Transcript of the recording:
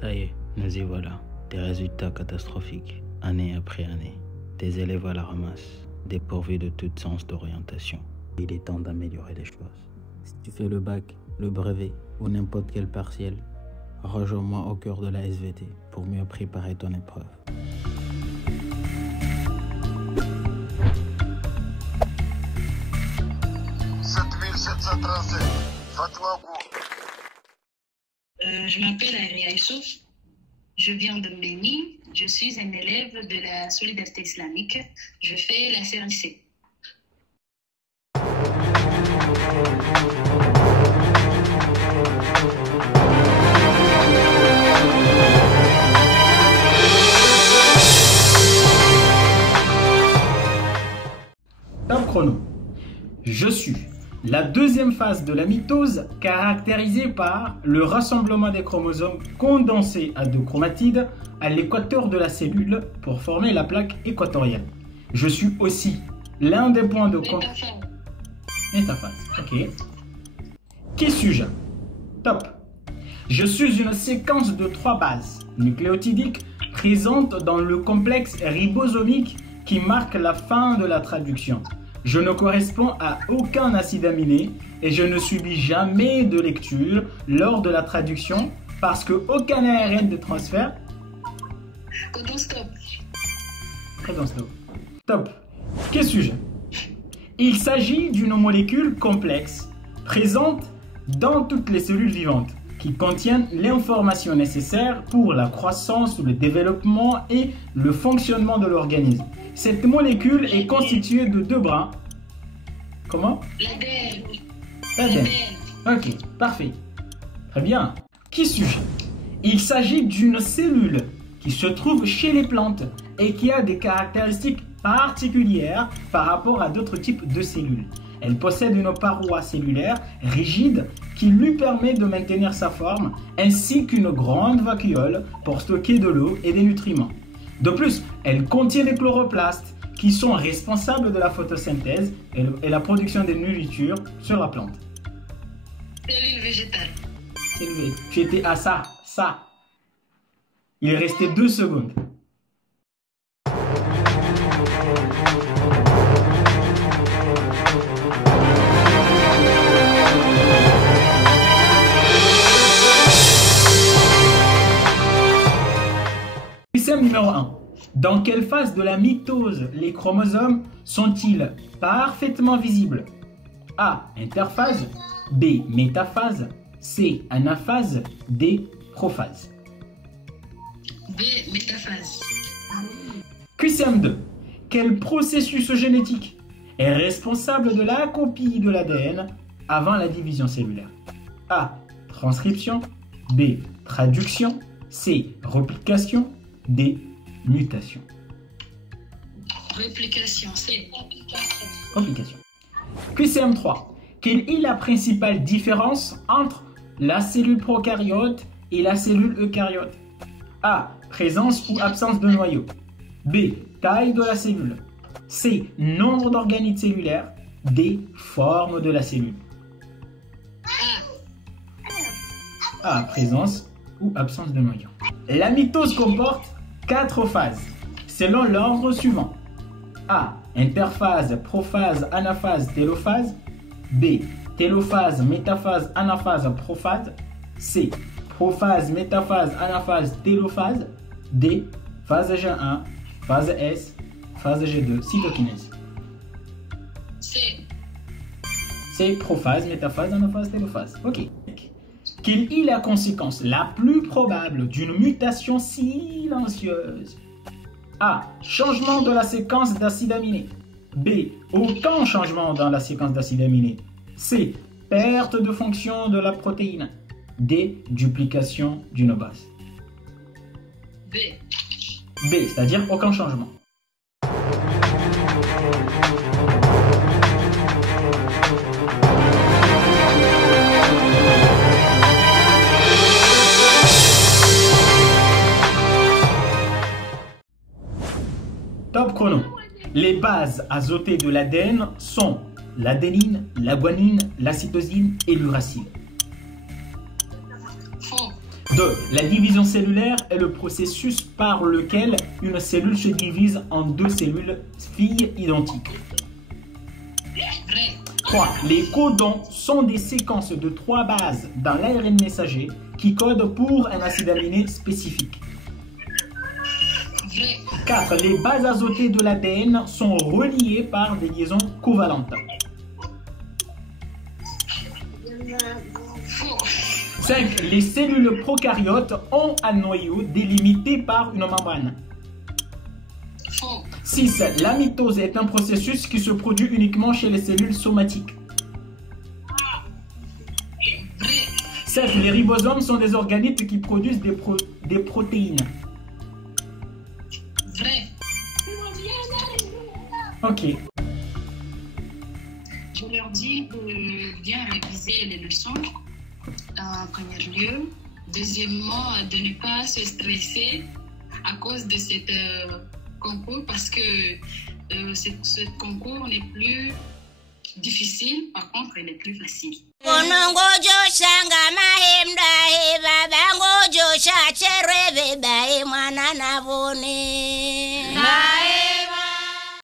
Ça y est, nous y voilà. Des résultats catastrophiques, année après année. Des élèves à la ramasse, dépourvus de tout sens d'orientation. Il est temps d'améliorer les choses. Si tu fais le bac, le brevet ou n'importe quel partiel, rejoins-moi au cœur de la SVT pour mieux préparer ton épreuve. Je m'appelle Aria Youssouf, je viens de Béni, je suis un élève de la Solidarité islamique, je fais la série C. Top chrono. Je suis la deuxième phase de la mitose caractérisée par le rassemblement des chromosomes condensés à deux chromatides à l'équateur de la cellule pour former la plaque équatoriale. Je suis aussi l'un des points de contact. Métaphase, ok. Qui suis-je? Top. Je suis une séquence de 3 bases nucléotidiques présentes dans le complexe ribosomique qui marque la fin de la traduction. Je ne corresponds à aucun acide aminé et je ne subis jamais de lecture lors de la traduction parce qu'aucun ARN de transfert. Codon stop. Codon stop. Top. Que suis-je? Il s'agit d'une molécule complexe présente dans toutes les cellules vivantes qui contiennent l'information nécessaire pour la croissance, le développement et le fonctionnement de l'organisme. Cette molécule est constituée de 2 brins. Comment? L'ADN. L'ADN. Ok, parfait. Très bien. Qui suis-je? Il s'agit d'une cellule qui se trouve chez les plantes et qui a des caractéristiques particulières par rapport à d'autres types de cellules. Elle possède une paroi cellulaire rigide qui lui permet de maintenir sa forme ainsi qu'une grande vacuole pour stocker de l'eau et des nutriments. De plus, elle contient des chloroplastes qui sont responsables de la photosynthèse et la production de nourriture sur la plante. Cellule végétale. Tu étais à ça. Il est resté 2 secondes. Question numéro 1. Dans quelle phase de la mitose les chromosomes sont-ils parfaitement visibles? A. Interphase. B. Métaphase. C. Anaphase. D. Prophase. B. Métaphase. Question 2. Quel processus génétique est responsable de la copie de l'ADN avant la division cellulaire? A. Transcription. B. Traduction. C. Replication. D. Mutation. Réplication. C. Replication. Question 3. Quelle est la principale différence entre la cellule prokaryote et la cellule eucaryote? A. Présence ou absence de noyau. B. Taille de la cellule. C. Nombre d'organites cellulaires. D. Forme de la cellule. A. Présence ou absence de noyau. La mitose comporte 4 phases, selon l'ordre suivant. A. Interphase, prophase, anaphase, télophase. B. Télophase, métaphase, anaphase, prophase. C. Prophase, métaphase, anaphase, télophase. D. Phase G1, phase S, phase G2, cytokinèse. C. C. Prophase, métaphase, anaphase, télophase. Ok. Quelle est la conséquence la plus probable d'une mutation silencieuse? A. Changement de la séquence d'acides aminés. B. Aucun changement dans la séquence d'acides aminés. C. Perte de fonction de la protéine. D. Duplication d'une base. B. B, c'est-à-dire aucun changement. Top chrono. Les bases azotées de l'ADN sont l'adénine, la guanine, la cytosine et l'uracile. Faux. 2. La division cellulaire est le processus par lequel une cellule se divise en deux cellules filles identiques. Vrai. 3. Les codons sont des séquences de 3 bases dans l'ARN messager qui codent pour un acide aminé spécifique. Vrai. 4. Les bases azotées de l'ADN sont reliées par des liaisons covalentes. Faux. 5. Les cellules prokaryotes ont un noyau délimité par une membrane. Faux. 6. La mitose est un processus qui se produit uniquement chez les cellules somatiques. Vrai. 7. Les ribosomes sont des organites qui produisent des protéines. Vrai. Ok. Je leur dis de bien réviser les leçons en premier lieu. Deuxièmement, de ne pas se stresser à cause de cet concours parce que ce concours n'est plus difficile, par contre, il est plus facile.